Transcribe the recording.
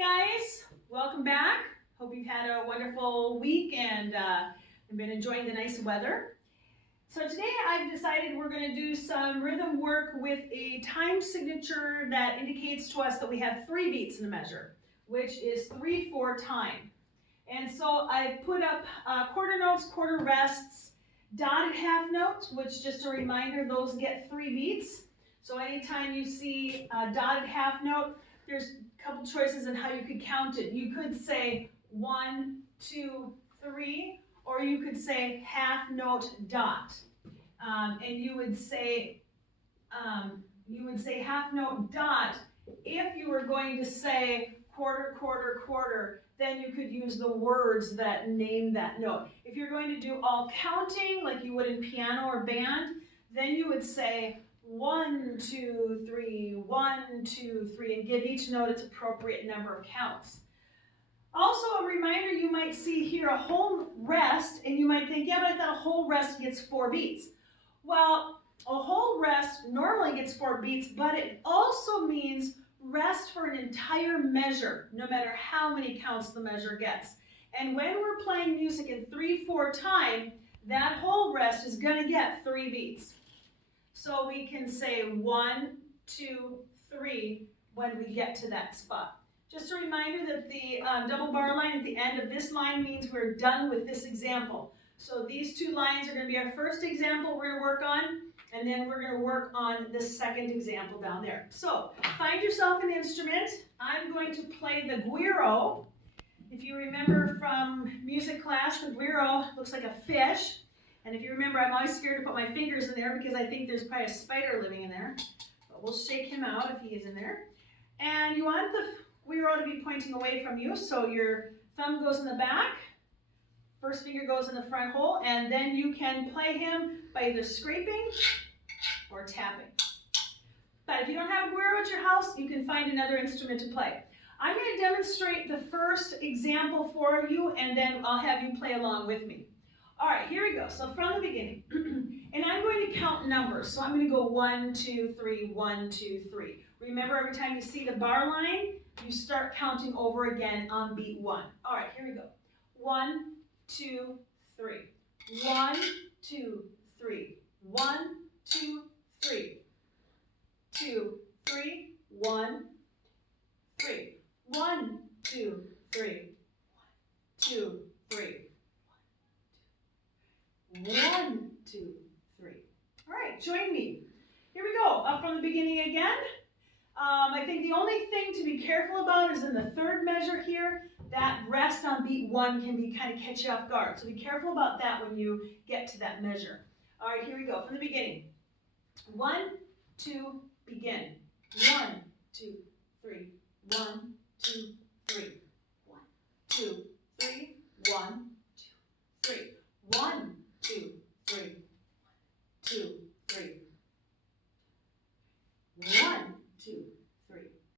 guys, welcome back. Hope you've had a wonderful week and been enjoying the nice weather. So today I've decided we're going to do some rhythm work with a time signature that indicates to us that we have 3 beats in the measure, which is 3/4 time. And so I've put up quarter notes, quarter rests, dotted half notes, which just a reminder, those get 3 beats. So anytime you see a dotted half note, there's a couple choices on how you could count it. You could say 1, 2, 3, or you could say half note dot. And you would say half note dot. If you were going to say quarter, quarter, quarter, then you could use the words that name that note. If you're going to do all counting like you would in piano or band, then you would say 1, 2, 3, 1, 2, 3, and give each note its appropriate number of counts. Also, a reminder, you might see here a whole rest, and you might think, yeah, but I thought a whole rest gets 4 beats. Well, a whole rest normally gets 4 beats, but it also means rest for an entire measure, no matter how many counts the measure gets. And when we're playing music in 3/4 time, that whole rest is going to get 3 beats. So we can say 1, 2, 3 when we get to that spot. Just a reminder that the double bar line at the end of this line means we're done with this example. So these 2 lines are going to be our first example we're going to work on, and then we're going to work on the second example down there. So find yourself an instrument. I'm going to play the guiro. If you remember from music class, the guiro looks like a fish. And if you remember, I'm always scared to put my fingers in there because I think there's probably a spider living in there. But we'll shake him out if he is in there. And you want the guiro to be pointing away from you, so your thumb goes in the back, first finger goes in the front hole, and then you can play him by either scraping or tapping. But if you don't have a guiro at your house, you can find another instrument to play. I'm going to demonstrate the first example for you, and then I'll have you play along with me. All right, here we go. So from the beginning, and I'm going to count numbers. So I'm going to go 1, 2, 3, 1, 2, 3. Remember, every time you see the bar line, you start counting over again on beat 1. All right, here we go. 1, 2, 3. 1, 2, 3. 1, 2, 3. 2, 3. 1, 3. 1, 2, 3. 2, 3. 1, 2, 3. All right, join me. Here we go. Up from the beginning again. I think the only thing to be careful about is in the third measure here, that rest on beat 1 can be kind of catch you off guard. So be careful about that when you get to that measure. All right, here we go. From the beginning. 1, 2, begin. 1, 2, 3. 1, 2,